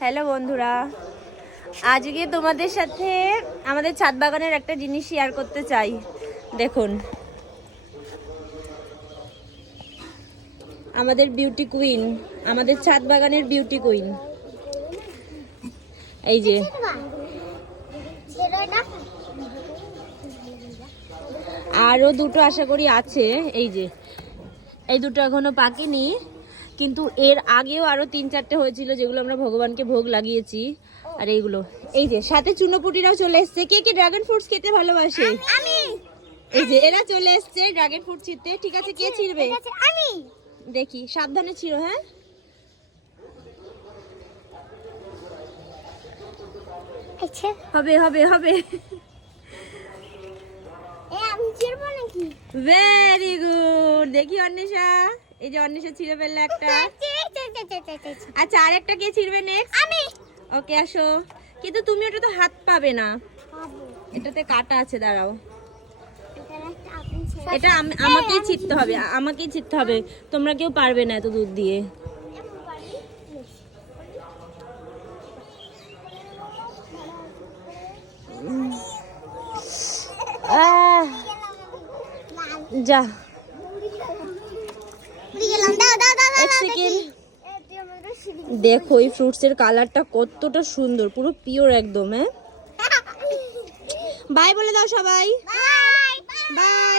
Hello বন্ধুরা, আজকে তোমাদের সাথে আমাদের ছাদ বাগানের একটা জিনিস শেয়ার করতে চাই। দেখুন, আমাদের বিউটি কুইন, আমাদের ছাদ বাগানের বিউটি কুইন, এই যে আরো দুটো আশা করি আছে। এই যে এই দুটো এখনো পাকেনি, কিন্তু এর আগেও আরো 3-4টে হয়েছিল যেগুলো আমরা ভগবানকে ভোগ লাগিয়েছি। আর এইগুলো, এই যে সাথে চুনোপুটিরাও চলে এসছে। কে কে ড্রাগন ফ্রুটস খেতে ভালোবাসে? আমি। এই যে এরা চলে এসছে ড্রাগন ফ্রুট ছিঁড়তে। ঠিক আছে, কে ছিঁড়বে? আমি। দেখি, সাবধানে ছিঁড়ো। হ্যাঁ, আচ্ছা, হবে হবে হবে। আমি ছিড়বো নাকি? Very good. দেখি অন্বেষা, এই যে অন্বেষা ছিঁড়ে ফেললো একটা। আচ্ছা, আরেকটা কে ছিঁড়বে নেক্সট? আমি। ওকে, আসো। কিন্তু তুমি ওটা তো হাত পাবে না, এটাতে কাটা আছে। দাঁড়াও, এটা আমাকেই ছিঁড়তে হবে, আমাকেই ছিঁড়তে হবে। তোমরা কেউ পারবে না এত দূর দিয়ে। যা, এক সেকেন্ড। দেখো এই ফ্রুটসের কালারটা কতটা সুন্দর, পুরো পিওর একদম। হ্যাঁ, বাই বলে দাও সবাই। বাই।